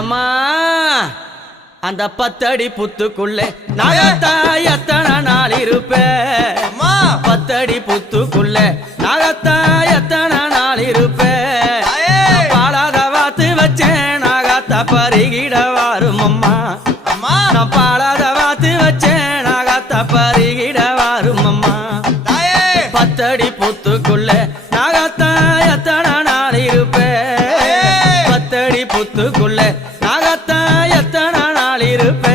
எம்மா அந்த 10 அடி புத்துக்குள்ளே நாகத்தா எத்தனை நாள் இருப்பேன் 10 அடி புத்துக்குள்ளே நாகத்தா எத்தனை நாள் இருப்பேன் பாலாத வாத்து வச்சேன் நாகத்தா பருகிட வாரும் அம்மா நான் பாலாத வாத்து வச்சேன் நாகத்தா பருகிட வாரும் அம்மா 10 அடி புத்துக்குள்ளே நாகத்தா எத்தனை நாள் இருப்பேன் 10 அடி புத்துக்குள்ளே நாகத்தா எத்தனை நாள் இருப்பேன்